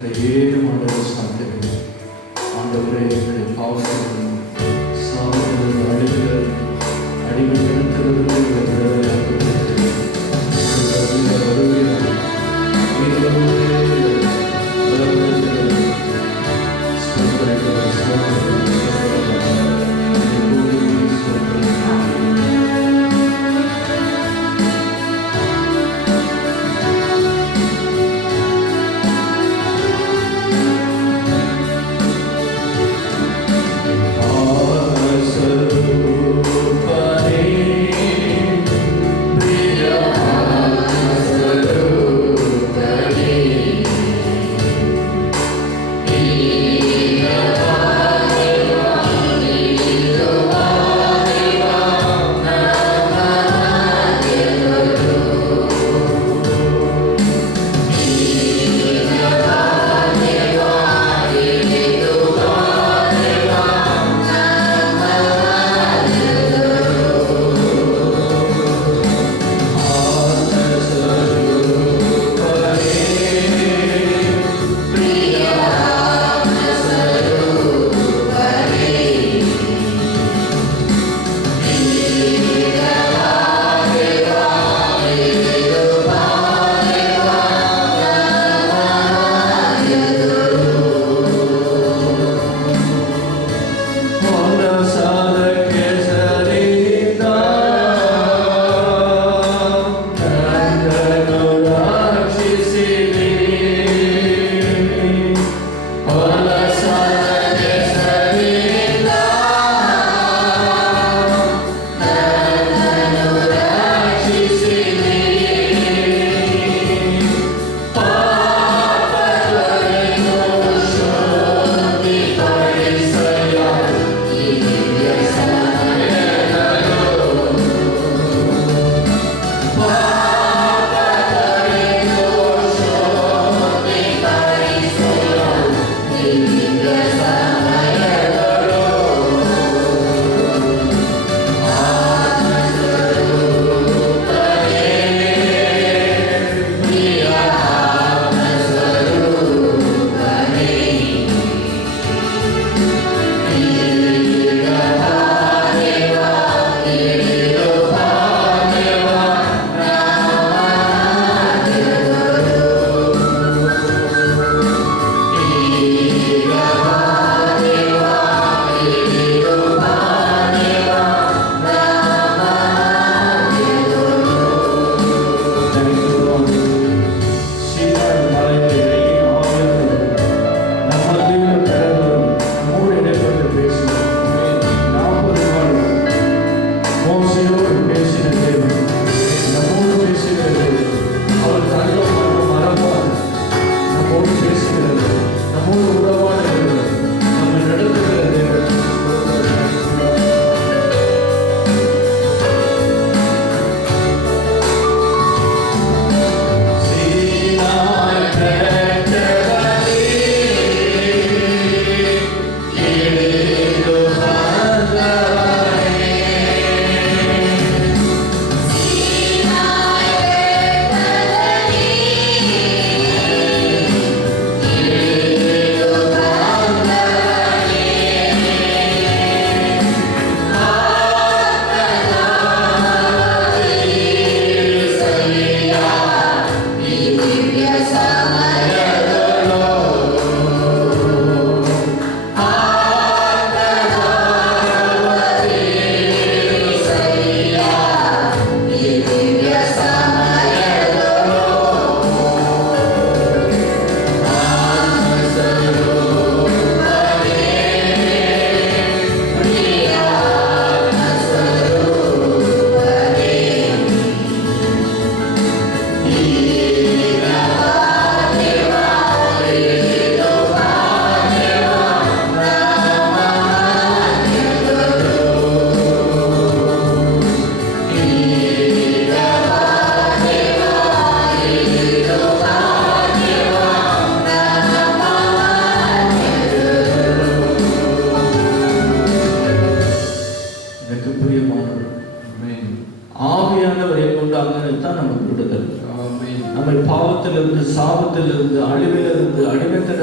ஏழு ஆண்டவர் சாப்பிடுகிறேன். ஆண்டவரே, எங்களை பாவத்திலும் சாப்பிடுவது அழிவுகள் அடிமைத்தனத்திலிருந்து நம்மை பாவத்திலிருந்து சாபத்திலிருந்து அழிவிலிருந்து அடிமைத்தனத்திலிருந்து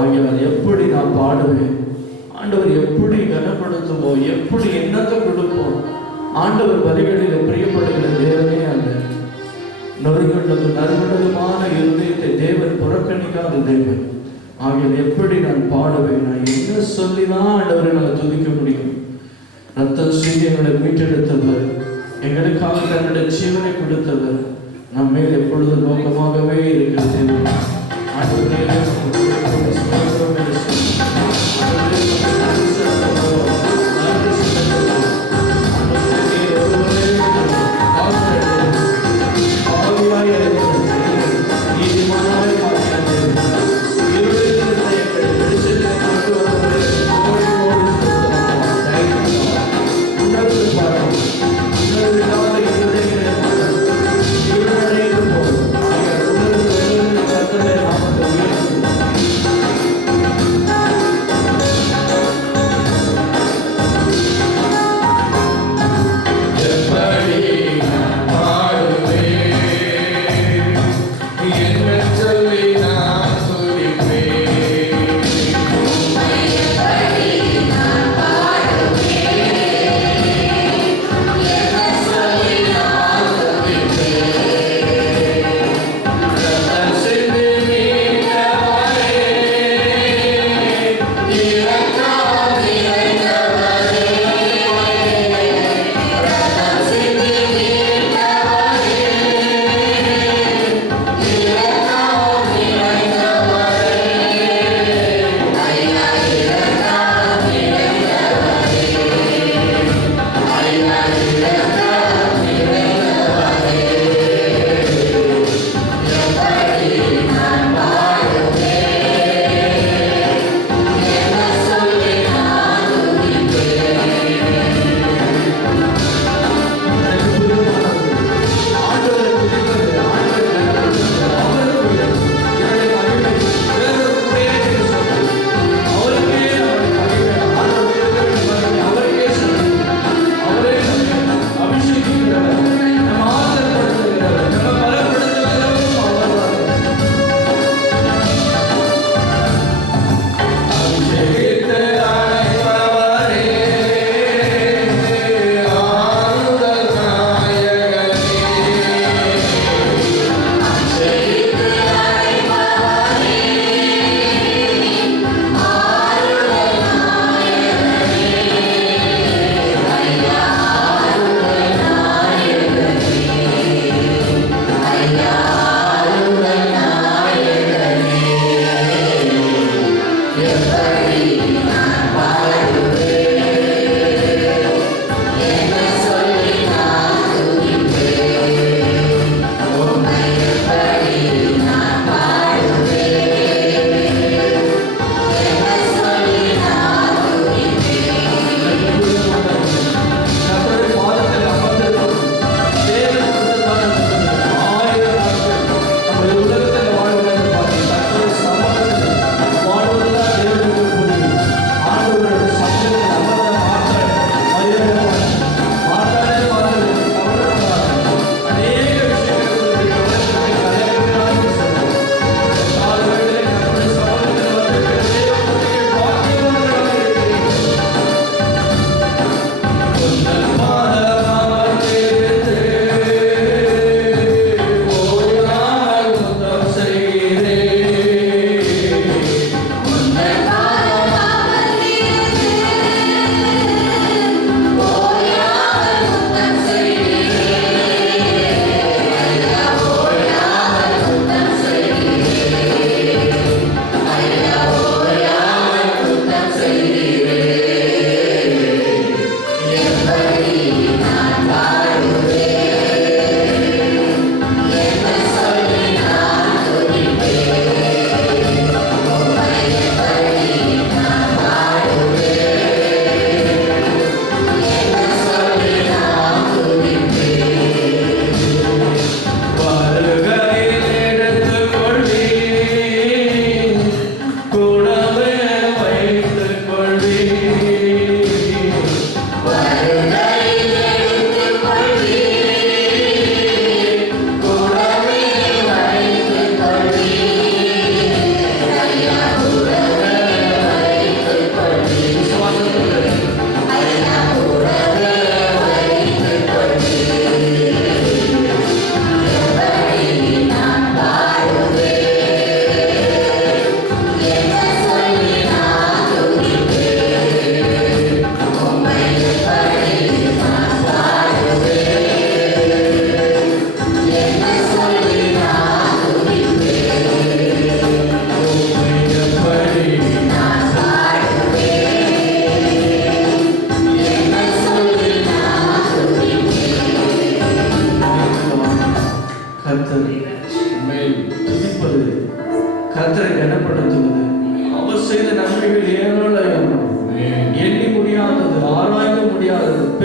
ஆகையால் எப்படி நான் பாடுவேன் ஆண்டவர், எப்படி கனப்படுத்துவோம், எப்படி எண்ணத்தை கொடுப்போம். ஆண்டவர் பலிகளில் பிரியப்படுகிற தேவனே அல்ல. நொறுங்குள்ளதும் நறுங்குள்ளதுமான இருதயத்தை தேவன் புறக்கணிக்காத தேவன். ஆகையால் எப்படி நான் பாடுவேன், நான் என்ன சொல்லிதான் ஆண்டவரை நான் துதிக்க முடியும்? ரத்தம் சிந்தி எங்களை மீட்டெடுத்தவர், எங்களுக்காக தன்னுடைய ஜீவனை கொடுத்தவர், நம்ம மேல் எப்பொழுது நோக்கமாகவே இருக்கிறது.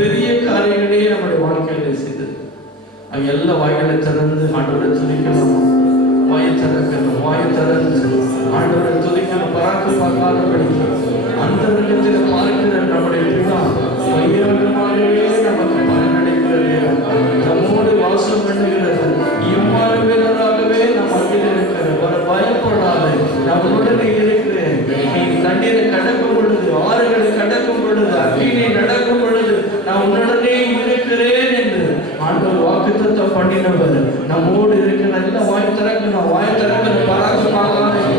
பெரிய காரியங்களே நம்முடைய வாழ்க்கையில செய்தது. அங்க எல்லா வாய்களை திறந்து ஆண்டவரை துதிக்கலாம். வாயை திறக்கணும், வாயை திறந்து ஆண்டவரை துதிக்கணும். பராக்கு பார்க்காதபடி அந்த இடத்தில் பார்க்கிற நம்முடைய பிதா பையகமாகவே நமக்கு பலனடைகிறது. நம்மோடு வாசம் பண்ணுகிறது. இம்மாறுவதாகவே நம் அருகில் இருக்கிற பயப்படாது, நம்மளுடனே இருக்கிறேன். நீ தண்ணீரை கடக்கும் பொழுது, ஆறுகளை கடக்கும் பொழுது, அக்கினை நடக்கும் பொழுது நான் உன்னுடனே இருக்கிறேன் என்று ஆண்டவர் வாக்குத்தத்தம் பண்ணினவர். நம்மோடு இருக்கிற நல்ல வாய் திறக்கணும், வாய் திறக்கணும். பராக்கு பார்க்காதீங்க,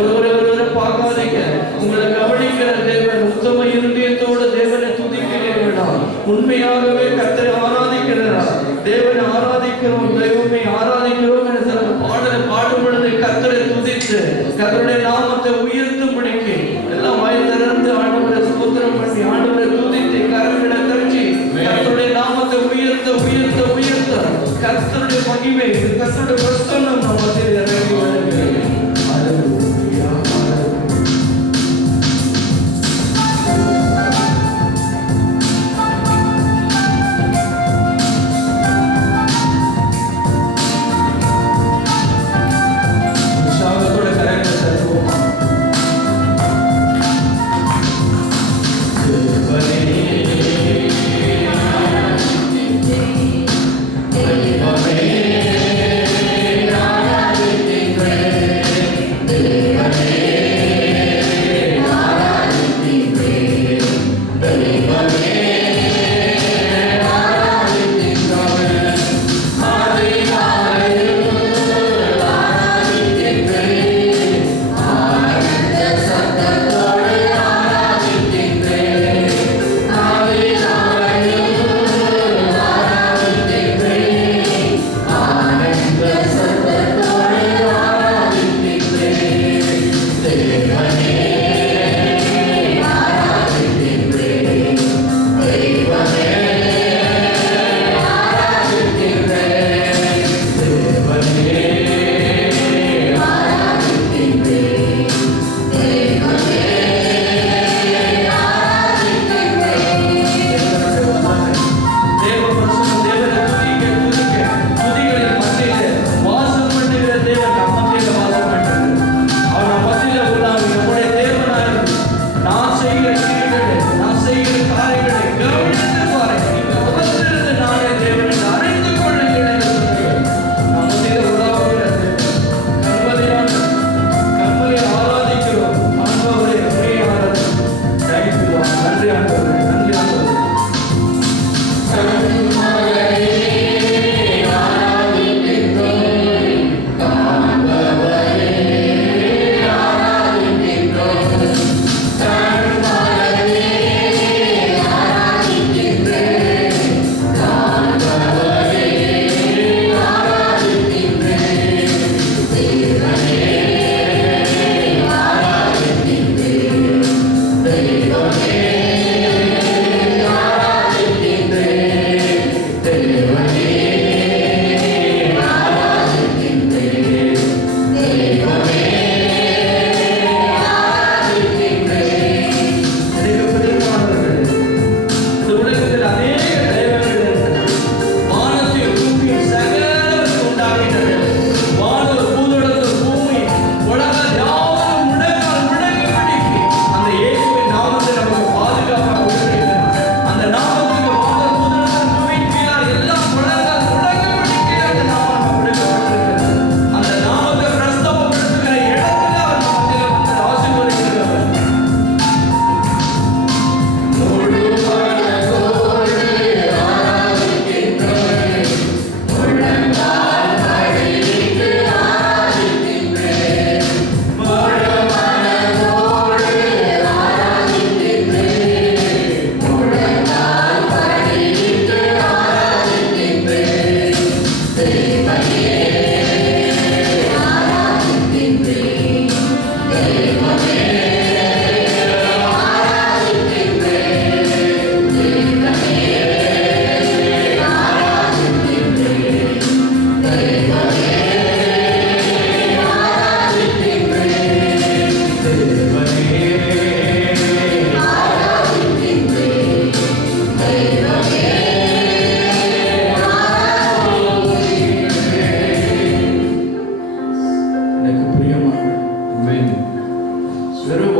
ஒருவரை பார்க்காதீங்க. உங்களை கவனிக்கிற தேவன், உத்தம இருதயத்தோடு தேவனை துதிக்கிறீர்களா? உண்மையாகவே கர்த்தரை ஆராதிக்கிறா? தேவனை ஆராதிக்கிறோம், தெய்வமே ஆராதிக்கிறோம் என்ற பாடலை பாடும் பொழுது கர்த்தரை துதித்து கர்த்தருடைய நாமத்தை உயர்த்தும் பிடிக்கு எல்லாம் வாய் திறந்து ஆண்டவரை ஸ்தோத்திரம் பண்ணி ஆண்டவரை துதித்து கரங்களை தட்டி கர்த்தருடைய நாமத்தை உயர்த்த உயர்த்த உயர்த்த கர்த்தருடைய மகிமை, கர்த்தருடைய பிரசன்னம் நம்ம மத்தியில் இறங்கி வருகிறது. ஹல்லேலூயா,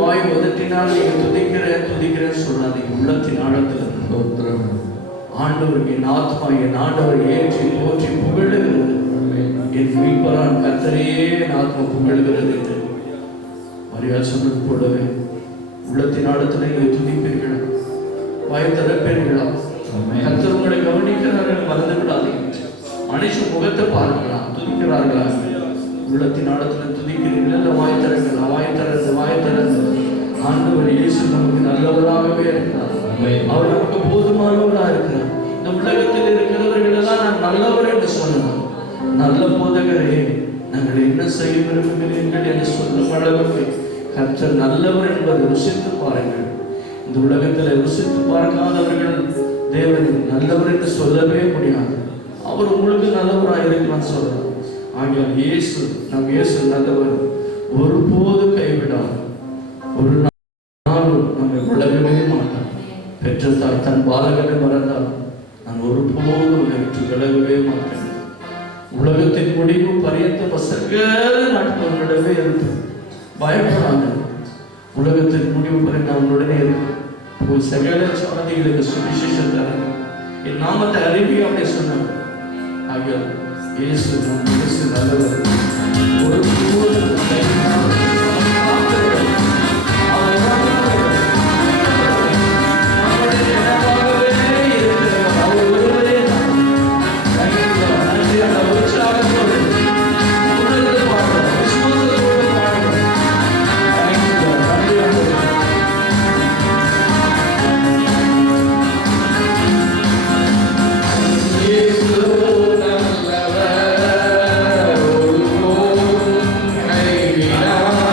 வாய் உதட்டினால் நீங்க துதிக்கிறேன்னு சொல்லாதீங்க. உள்ளத்தின் ஆழத்துல ஆண்டவருக்கு என் ஆத்மா என் ஆண்டவர் ஏற்றி போற்றி புகழுகிறது. என் மீட்பரான் கர்த்தரையே என் ஆத்மா புகழுகிறது என்று மரியாதை சொன்னது போலவே உள்ளத்தின் ஆழத்துல நீங்கள் துதிப்பீர்களா? வாய் திறப்பீர்களா? கர்த்தர் உங்களை கவனிக்கிறார்கள், மறந்து விடாதீங்க. மனுஷன் முகத்தை பார்க்கலாம், துதிக்கிறார்களா? உள்ளத்தின் ஆழத்துல துதிக்கிறீர்கள். வாய் திறக்கலாம், வாய் திறந்து ஆண்டவர் இயேசு நமக்கு நல்லவராகவே இருக்கிறார். அவர் நமக்கு போதுமானவராக இருக்கிறார். இந்த உலகத்தில் இருக்கிறவர்கள் எல்லாம் நான் நல்லவர் என்று சொல்லலாம். நல்ல போதகரே, நாங்கள் என்ன செய்ய விரும்புகிறீர்கள் என்று சொல்லும் அளவுக்கு கர்த்தர் நல்லவர் என்பதை ருசித்து பாருங்கள். இந்த உலகத்தில் ருசித்து பார்க்காதவர்கள் தேவன் நல்லவர் என்று சொல்லவே முடியாது. அவர் உங்களுக்கு நல்லவராக இருக்கிறான்னு சொல்லலாம். ஆகியால் இயேசு நல்லவர், ஒருபோது கைவிடார், ஒரு நாளும் நம்மை விலகவே மாட்டார். பெற்ற தாய் தன் பாலகனை மறந்தால் நான் ஒருபோதும் விட்டு விலகவே மாட்டேன். உலகத்தின் முடிவு பரியந்த சகல நாட்களிடவே இருக்கு. பயப்படாத, உலகத்தின் முடிவு பரியந்த அவனுடனே இருக்கு. சகல சாதிகளுக்கு சுவிசேஷத்தை என் நாமத்தை அறிவி அப்படி சொன்னார். ஆகிய இயேசு நல்லவர், ஒரு Yeah.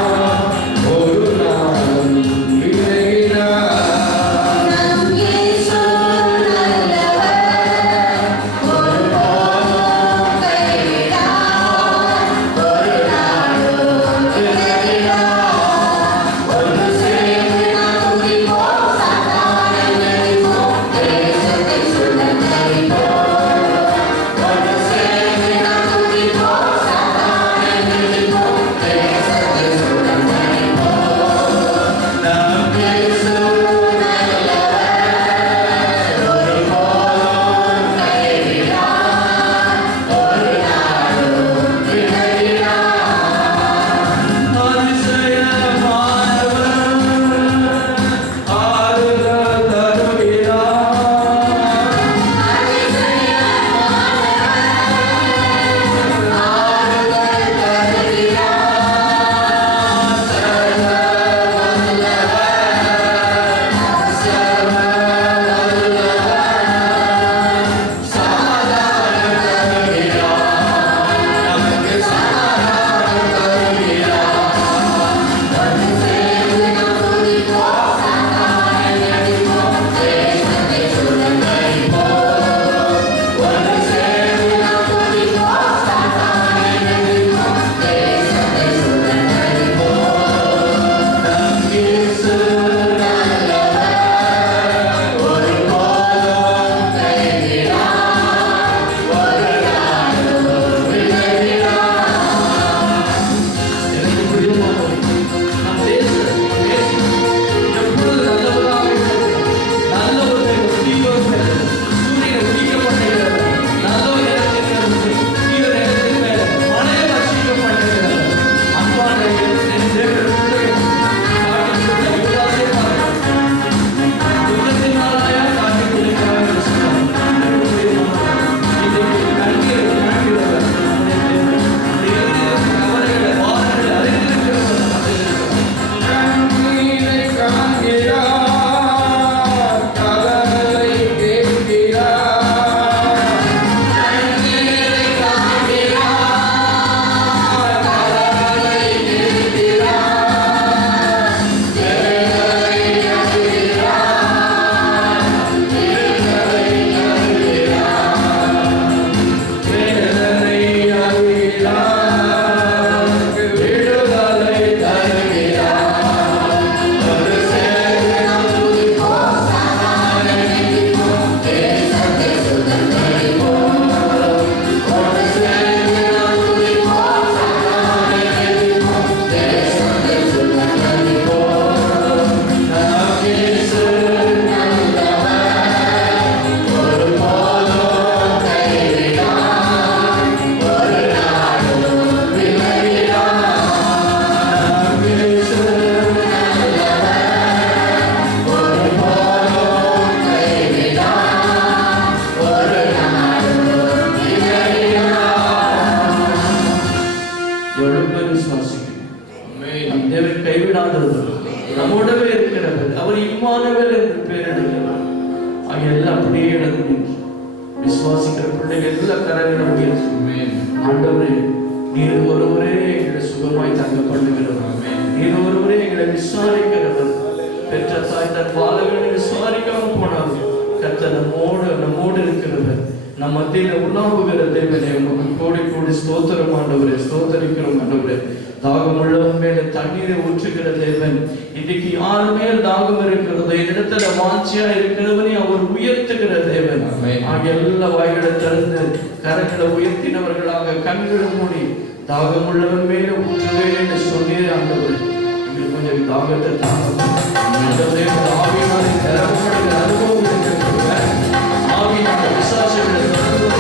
இருக்கிறவர், அவர் இம்மானுவேல் என்று பெயரிடுகிறார். எல்லாம் அப்படியே நடந்து விசுவாசிக்கிற பிள்ளைகள் எல்லா கரங்களும் உயர்த்தி, ஆண்டவரே நீர் ஒருவரே எங்களை சுகமாய் தங்க பண்ணுகிறவர், நீர் ஒருவரே எங்களை விசாரிக்கிறவர். பெற்ற தாய் தன் பாலகளை விசாரிக்காம போனார். கர்த்தர் நம்மோடு இருக்கிறவர், நம் மத்தியில உணவுகிற தேவனே, உமக்கு கோடி கோடி ஸ்தோத்திரம் ஆண்டவரே, ஸ்தோத்தரிக்கிறோம் ஆண்டவரே. தாகம் உள்ளவன் மேல தண்ணீரை ஊற்றுகிற தேவன். இன்னைக்கு யார் மேல் தாகம் இருக்கிறதோ, என்னிடத்துல வாஞ்சியா இருக்கிறவனே அவர் உயர்த்துகிற தேவன். எல்லா வாய்களை திறந்து கரங்களை உயர்த்தினவர்களாக கண்களை மூடி தாகம் உள்ளவன் மேல ஊற்றுவேன் என்று சொன்னீர் ஆண்டவரே. எங்களுக்கு கொஞ்சம் தாகத்தை தாங்க ஆவியினாலே நிரப்பப்படுகிற அனுபவம் ஆவியினால விசுவாசங்களை உணர்ந்து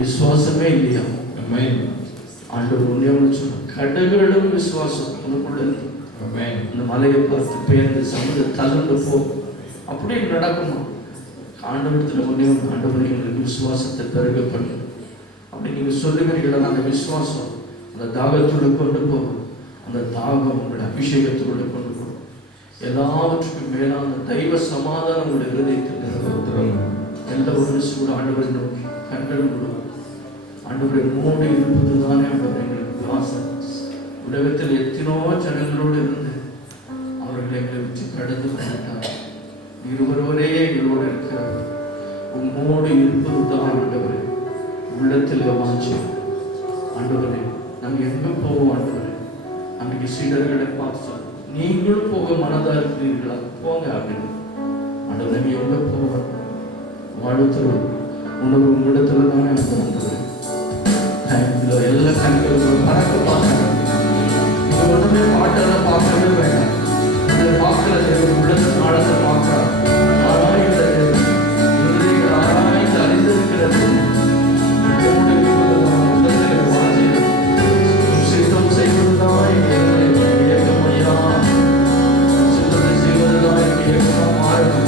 விசுவாசமே இல்லையா? ஆண்டவர் ஒண்ணே ஒன்று சொன்னார், கடவுளும் விசுவாசம் உனக்குள்ள இருக்கு. இந்த மலையை பார்த்து பெயர்ந்து சமுதிர தள்ளுண்டு போ, அப்படியே நடக்குமா? ஆண்டவரத்தில் ஒண்ணே ஒன்று, ஆண்டவர் எங்களுக்கு விசுவாசத்தை பெருக பண்ணு. அப்படி நீங்க சொல்லுகிறீங்களா, அந்த விசுவாசம் அந்த தாகத்தோடு கொண்டு போகும். அந்த தாகம் உங்களுடைய அபிஷேகத்தோடு கொண்டு போகும். எல்லாவற்றுக்கும் மேலான தெய்வ சமாதானம் உங்களுடைய இருதயத்தில் எந்த ஒரு கூட ஆண்டவரை நோக்கி கண்களும் விடும். ஆண்டவரை மூடி இருப்பது தானே ஆண்டவர் எங்களுக்கு ஆசை. உலகத்தில் எத்தனோ ஜனங்களோடு இருந்து அவர்களை எங்களை வச்சு கடந்து வந்துட்டார். இருவரோரே எங்களோடு இருக்கிறார். உம்மோடு இருப்பது தான் ஆண்டவரே உள்ளத்தில் வாஞ்சி. ஆண்டவரே நாங்கள் எங்கே போவோம்? ஆண்டவரே அன்றைக்கு சீடர்களை பார்த்து நீங்களும் போக மனதா இருக்கிறீர்களா? போங்க அப்படின்னு. ஆண்டவரே நீ எங்கே போவோம்? வாழ்த்துறோம் உணவு உங்களிடத்துல தானே ஆண்டவரே. எல்லா கண்களும் பறக்க பார்க்கணும். இது ஒன்றுமே பாட்டெல்லாம் பார்க்கவே வேண்டாம். இதை பார்க்கல தேவன் உள்ளத்தை ஆழத்தை பார்க்கிறார். ஆராய்ந்த தேவன் ஆராய்ந்து அறிந்திருக்கிறது. சித்தம் செய்வதுதான் ஏகமையா, சித்தத்தை செய்வதுதான் ஏகமா மாறணும்.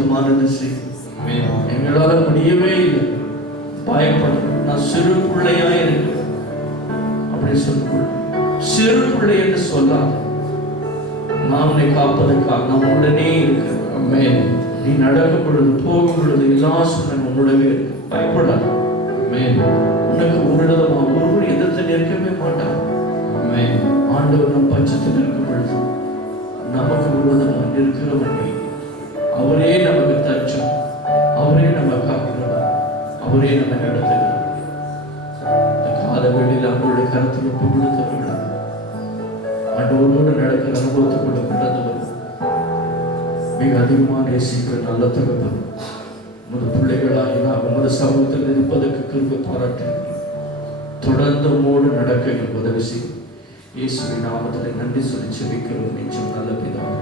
சித்தமானது செய்யும். எங்களால முடியவே இல்லை, பயப்படும், நான் சிறு பிள்ளையா இருக்கிறேன் அப்படி சொல்ல. சிறு பிள்ளை என்று சொல்லாத, நான் உன்னை காப்பதற்காக நான் உடனே இருக்கிறேன். நீ நடக்கும் பொழுது போகும் பொழுது எல்லா சூழ்நிலை உன்னுடவே இருக்கு, பயப்படாது. உனக்கு ஒருவர் எதிர்த்து நிற்கவே மாட்டார். ஆண்டவர் நம் பட்சத்தில் இருக்கும் பொழுது நமக்கு விரோதமாக இருக்கிறவனே, அவரே நமக்கு தச்சம், அவரே நம்ம காக்கிறவர், அவரே நம்ம நடத்துகிறார். இந்த கால வேளையில் அவருடைய கருத்தில் ஒப்பு கொடுத்தவர்கள், ஆண்டவரோடு நடக்கிற அனுபவத்துக்குள்ள கடந்தவர், மிக அதிகமாக நேசிக்கிற நல்ல தகவல் உமது பிள்ளைகளாகி நான் உமது சமூகத்தில் இருப்பதற்கு கிருபை பாராட்டுகிறேன். தொடர்ந்து உம்மோடு நடக்க எனக்கு உதவி செய்யும். இயேசுவின் நாமத்தில் நன்றி சொல்லி செபிக்கிறோம். நிச்சயம் நல்ல பிதாவே.